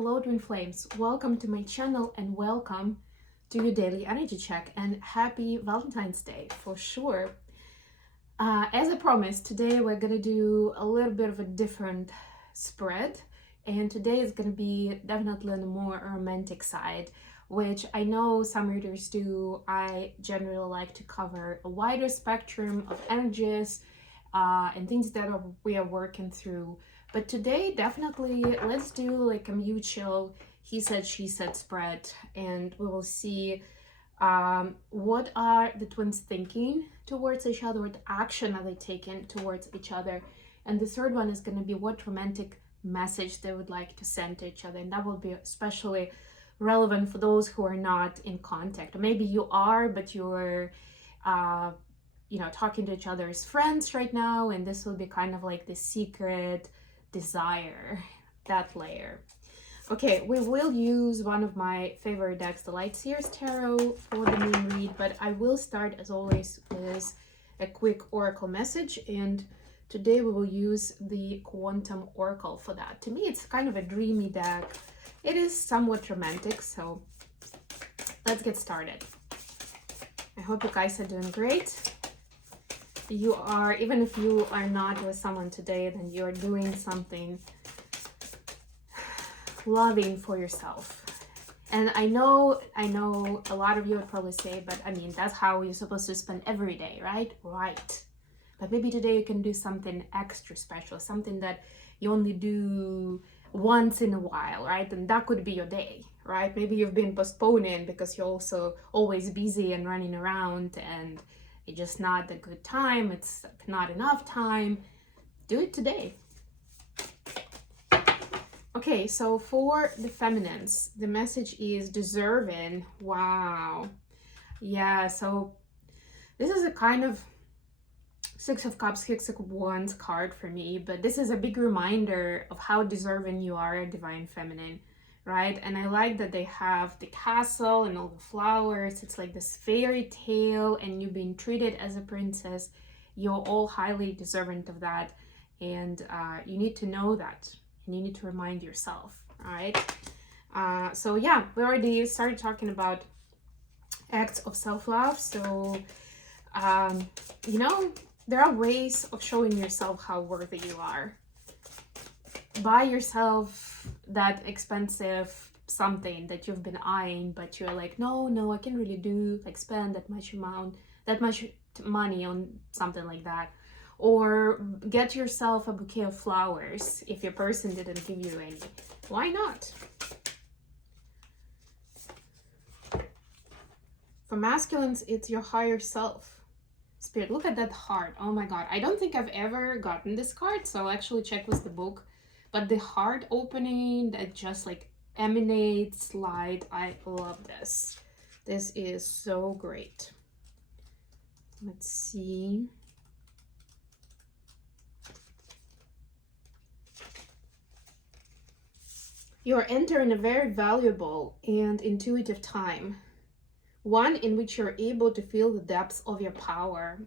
Hello, Twin Flames. Welcome to my channel and welcome to your daily energy check and happy Valentine's Day for sure. As I promised, today we're gonna do a little bit of a different spread, and today is gonna be definitely on the more romantic side, which I know some readers do. I generally like to cover a wider spectrum of energies and things that we are working through. But today, definitely, let's do like a mutual he said, she said spread, and we will see what are the twins thinking towards each other, what action are they taking towards each other. And the third one is going to be what romantic message they would like to send to each other. And that will be especially relevant for those who are not in contact. Or maybe you are, but you're talking to each other as friends right now, and this will be kind of like the secret desire, that layer. Okay, we will use one of my favorite decks, the Light Seers Tarot, for the moon read, but I will start as always with a quick oracle message, and today we will use the Quantum Oracle for that. To me, it's kind of a dreamy deck. It is somewhat romantic, so let's get started. I hope you guys are doing great. You are, even if you are not with someone today, then you're doing something loving for yourself. And I know a lot of you would probably say, but I mean, that's how you're supposed to spend every day, right? Right. But maybe today you can do something extra special, something that you only do once in a while, right? And that could be your day, right? Maybe you've been postponing because you're also always busy and running around, and it's just not a good time, it's not enough time. Do it today. Okay, so for the feminines, the message is deserving. Wow. Yeah, so this is a kind of Six of Cups, Six of Wands card for me, but this is a big reminder of how deserving you are, Divine Feminine, right? And I like that they have the castle and all the flowers. It's like this fairy tale, and you've been treated as a princess. You're all highly deserving of that, and you need to know that, and you need to remind yourself, all right? So yeah, we already started talking about acts of self-love. So there are ways of showing yourself how worthy you are. Buy yourself that expensive something that you've been eyeing, but you're like, no, I can't really do, like, spend that much money on something like that. Or get yourself a bouquet of flowers if your person didn't give you any. Why not? For masculines, it's your higher self. Spirit, look at that heart. Oh my god, I don't think I've ever gotten this card, so I'll actually check with the book. But the heart opening that just like emanates light, I love this. This is so great. Let's see. You're entering a very valuable and intuitive time. One in which you're able to feel the depths of your power.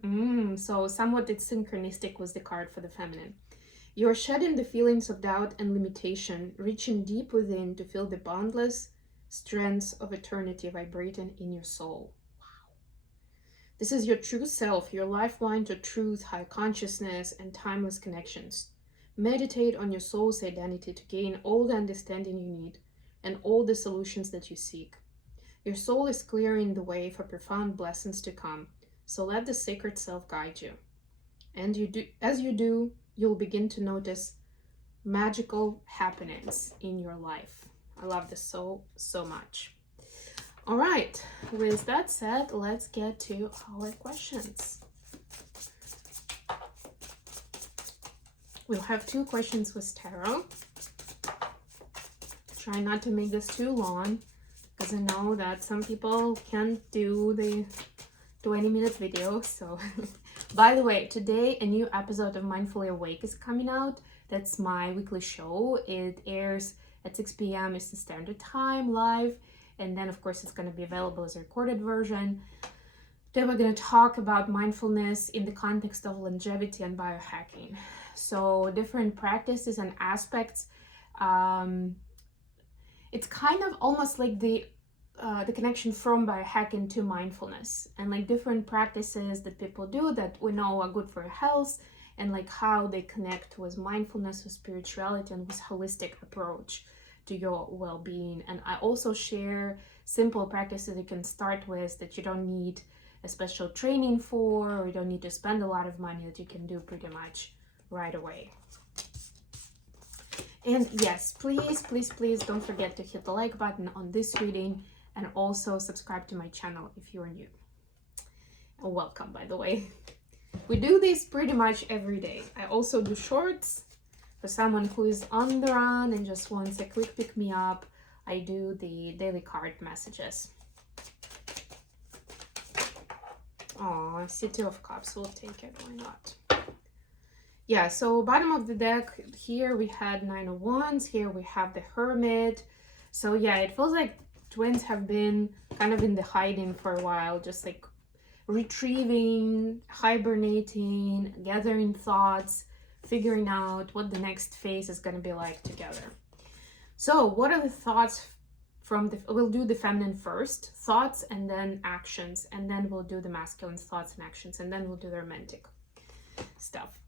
So somewhat it's synchronistic with the card for the feminine. You're shedding the feelings of doubt and limitation, reaching deep within to feel the boundless strengths of eternity vibrating in your soul. Wow. This is your true self, your lifeline to truth, high consciousness, and timeless connections. Meditate on your soul's identity to gain all the understanding you need and all the solutions that you seek. Your soul is clearing the way for profound blessings to come, so let the sacred self guide you. And as you do, you'll begin to notice magical happenings in your life. I love this so much. All right, with that said, let's get to our questions. We'll have 2 questions with tarot. Try not to make this too long, because I know that some people can't do the 20-minute video. So by the way, today a new episode of Mindfully Awake is coming out. That's my weekly show. It airs at 6 p.m. Eastern Standard Time live, and then of course it's going to be available as a recorded version. Today we're going to talk about mindfulness in the context of longevity and biohacking. So different practices and aspects it's kind of almost like the connection from biohacking to mindfulness, and like different practices that people do that we know are good for health, and like how they connect with mindfulness, with spirituality, and with holistic approach to your well-being. And I also share simple practices you can start with that you don't need a special training for, or you don't need to spend a lot of money, that you can do pretty much right away. And yes, please don't forget to hit the like button on this reading, and also subscribe to my channel if you're new. Welcome, by the way. We do this pretty much every day. I also do shorts for someone who is on the run and just wants a quick pick me up. I do the daily card messages. Oh, City of Cups, we'll take it, why not? Yeah, so bottom of the deck, here we had Nine of Wands, here we have the Hermit. So yeah, it feels like twins have been kind of in the hiding for a while, just like retrieving, hibernating, gathering thoughts, figuring out what the next phase is going to be like together. So what are the thoughts from the, we'll do the feminine first, thoughts and then actions, and then we'll do the masculine thoughts and actions, and then we'll do the romantic stuff.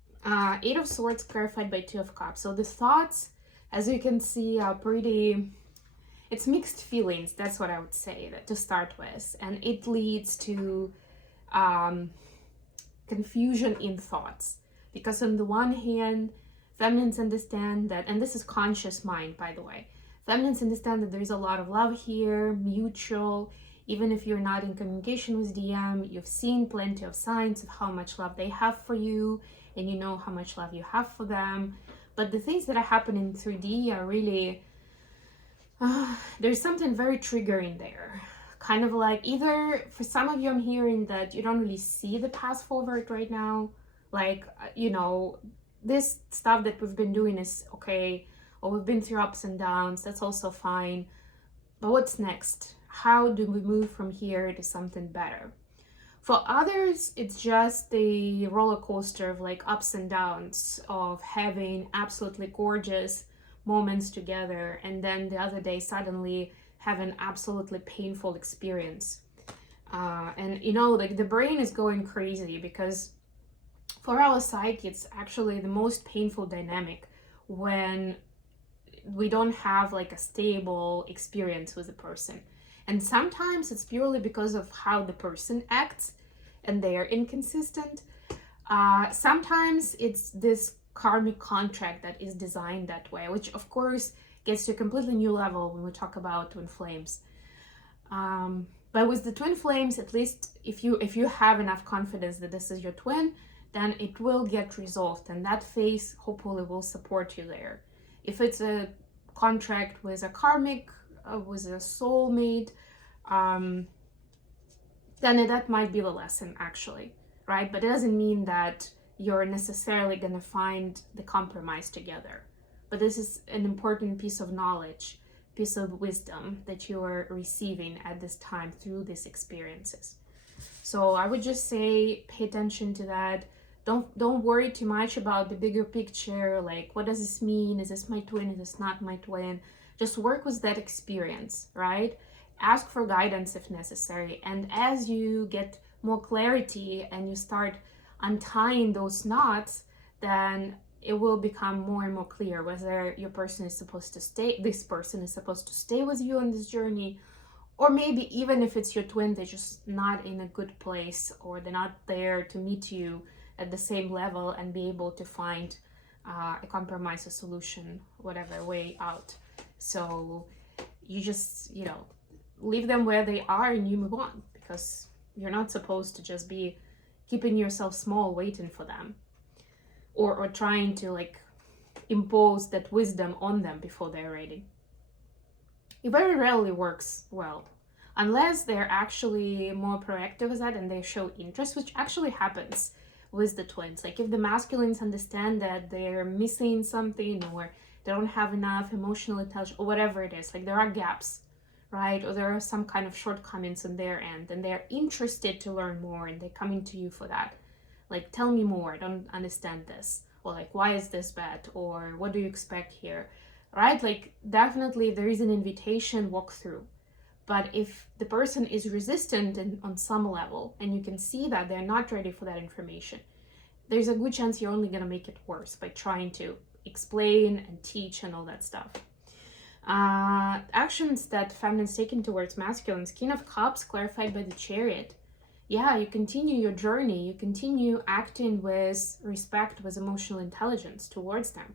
Eight of Swords clarified by Two of Cups. So the thoughts, as you can see, are pretty, it's mixed feelings, that's what I would say, that to start with, and it leads to confusion in thoughts, because on the one hand, feminines understand that, and this is conscious mind, by the way, feminines understand that there's a lot of love here, mutual. Even if you're not in communication with DM, you've seen plenty of signs of how much love they have for you, and you know how much love you have for them. But the things that are happening in 3D are really, there's something very triggering there. Kind of like, either for some of you, I'm hearing that you don't really see the path forward right now. Like, you know, this stuff that we've been doing is okay, or we've been through ups and downs, that's also fine. But what's next? How do we move from here to something better? For others, it's just the roller coaster of like ups and downs of having absolutely gorgeous moments together, and then the other day suddenly have an absolutely painful experience. And you know, like the brain is going crazy, because for our psyche, it's actually the most painful dynamic when we don't have like a stable experience with a person. And sometimes it's purely because of how the person acts and they are inconsistent. Sometimes it's this karmic contract that is designed that way, which of course gets to a completely new level when we talk about twin flames. But with the twin flames, at least if you have enough confidence that this is your twin, then it will get resolved, and that phase hopefully will support you there. If it's a contract with a karmic, with a soulmate, then that might be the lesson actually, right? But it doesn't mean that you're necessarily going to find the compromise together. But this is an important piece of knowledge, piece of wisdom that you are receiving at this time through these experiences. So I would just say, pay attention to that. Don't worry too much about the bigger picture, like what does this mean? Is this my twin? Is this not my twin? Just work with that experience, right? Ask for guidance if necessary. And as you get more clarity and you start untying those knots, then it will become more and more clear whether your person is supposed to stay, this person is supposed to stay with you on this journey, or maybe even if it's your twin, they're just not in a good place, or they're not there to meet you at the same level and be able to find a compromise, a solution, whatever way out. So you just, you know, leave them where they are and you move on, because you're not supposed to just be keeping yourself small waiting for them, or trying to like impose that wisdom on them before they're ready. It very rarely works well, unless they're actually more proactive with that and they show interest, which actually happens with the twins. Like if the masculines understand that they're missing something, or they don't have enough emotional intelligence, or whatever it is, like there are gaps, right? Or there are some kind of shortcomings on their end, and they're interested to learn more, and they're coming to you for that. Like, tell me more, I don't understand this. Or like, why is this bad? Or what do you expect here? right? Like definitely there is an invitation, walk through. But if the person is resistant on some level, and you can see that they're not ready for that information, there's a good chance you're only going to make it worse by trying to explain and teach and all that stuff. Actions that feminines taken towards masculines. King of Cups clarified by the Chariot. Yeah, you continue your journey. You continue acting with respect, with emotional intelligence towards them,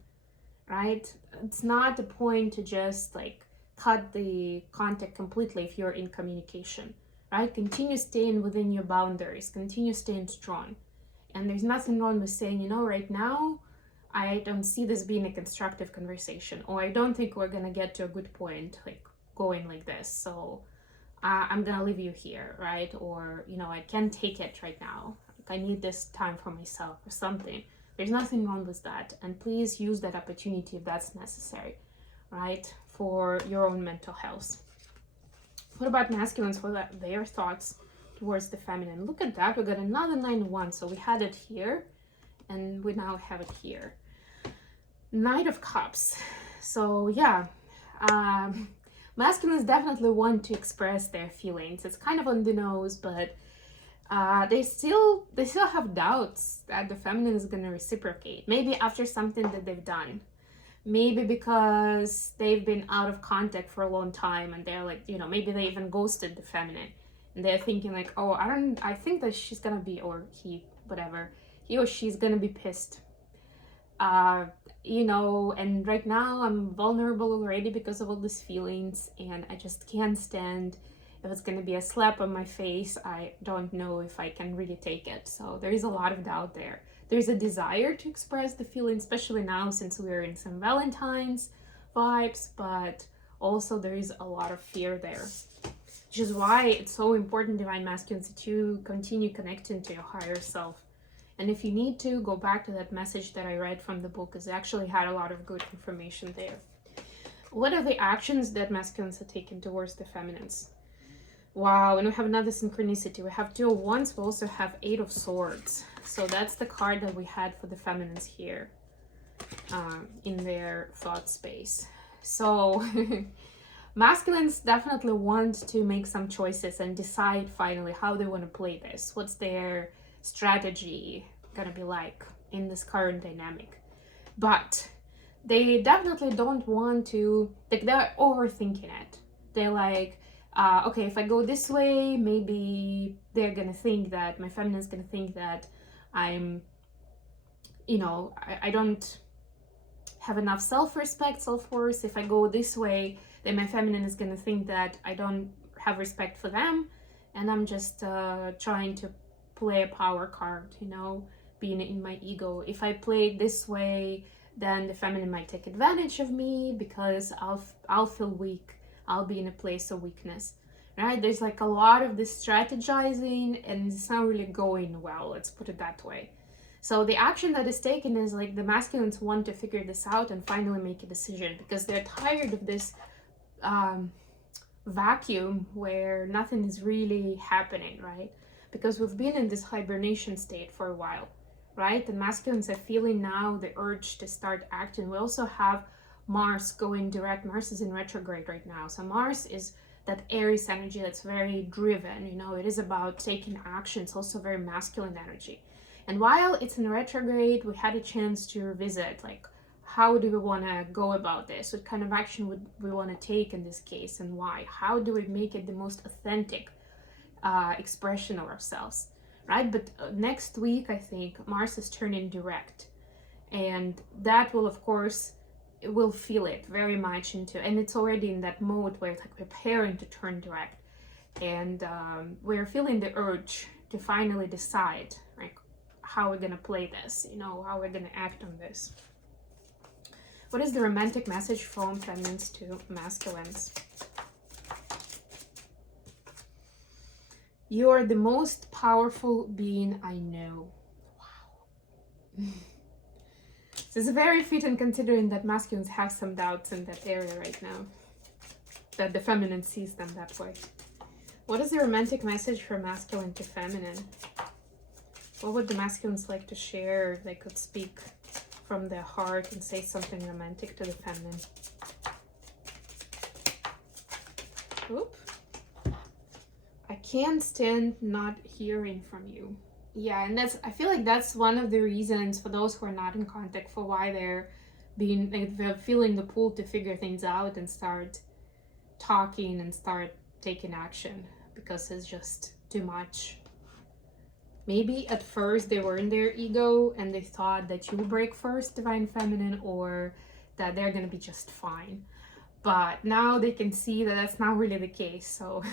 right? It's not the point to just like cut the contact completely if you're in communication, right? Continue staying within your boundaries. Continue staying strong. And there's nothing wrong with saying, you know, right now, I don't see this being a constructive conversation, or I don't think we're gonna get to a good point, like going like this. So I'm gonna leave you here, right? Or, you know, I can't take it right now. Like, I need this time for myself or something. There's nothing wrong with that. And please use that opportunity if that's necessary, right? For your own mental health. What about masculines? What are their thoughts towards the feminine? Look at that. We got another 9-1. So we had it here and we now have it here. Knight of Cups. So yeah, masculines definitely want to express their feelings. It's kind of on the nose, but they still have doubts that the feminine is going to reciprocate. Maybe after something that they've done. Maybe because they've been out of contact for a long time and they're like, you know, maybe they even ghosted the feminine. And they're thinking like, oh, I think that she's gonna be, or he, whatever, he or she's gonna be pissed. You know, and right now I'm vulnerable already because of all these feelings, and I just can't stand if it's gonna be a slap on my face. I don't know if I can really take it. So there is a lot of doubt there. There's a desire to express the feeling, especially now since we're in some Valentine's vibes, but also there is a lot of fear there. Which is why it's so important, Divine Masculines, that you continue connecting to your higher self. And if you need to, go back to that message that I read from the book, because it actually had a lot of good information there. What are the actions that masculines are taking towards the feminines? Wow, and we have another synchronicity. We have 2 of Wands, we also have 8 of Swords. So that's the card that we had for the feminines here in their thought space. So masculines definitely want to make some choices and decide finally how they want to play this. What's their strategy gonna be like in this current dynamic? But they definitely don't want to, like, they're overthinking it. They're like, okay, if I go this way, maybe they're gonna think that, my feminine's gonna think that I'm, you know, I don't have enough self-respect, self-worth. If I go this way, then my feminine is gonna think that I don't have respect for them, and I'm just trying to play a power card, you know, being in my ego. If I play it this way, then the feminine might take advantage of me because I'll feel weak. I'll be in a place of weakness, right? There's like a lot of this strategizing and it's not really going well, let's put it that way. So the action that is taken is like the masculines want to figure this out and finally make a decision because they're tired of this vacuum where nothing is really happening, right? Because we've been in this hibernation state for a while, right? The masculines are feeling now the urge to start acting. We also have Mars going direct. Mars is in retrograde right now. So Mars is that Aries energy that's very driven, you know, it is about taking action. It's also very masculine energy. And while it's in retrograde, we had a chance to revisit, like, how do we want to go about this? What kind of action would we want to take in this case and why? How do we make it the most authentic expression of ourselves, right? But next week, I think, Mars is turning direct. And that will, of course, it will feel it very much into, and it's already in that mode where it's like preparing to turn direct. And we're feeling the urge to finally decide, like, how we're gonna play this, you know, how we're gonna act on this. What is the romantic message from feminines to masculines? You are the most powerful being I know. Wow. This is very fitting considering that masculines have some doubts in that area right now. That the feminine sees them that way. What is the romantic message from masculine to feminine? What would the masculines like to share if they could speak from their heart and say something romantic to the feminine? Oop. I can't stand not hearing from you. Yeah, and I feel like that's one of the reasons for those who are not in contact for why they're feeling the pull to figure things out and start talking and start taking action, because it's just too much. Maybe at first they were in their ego and they thought that you will break first, Divine Feminine, or that they're gonna be just fine. But now they can see that that's not really the case. So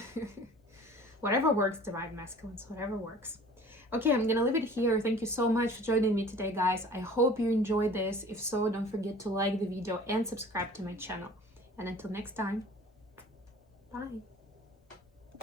whatever works, Divine Masculines, whatever works. Okay, I'm gonna leave it here. Thank you so much for joining me today, guys. I hope you enjoyed this. If so, don't forget to like the video and subscribe to my channel. And until next time, bye.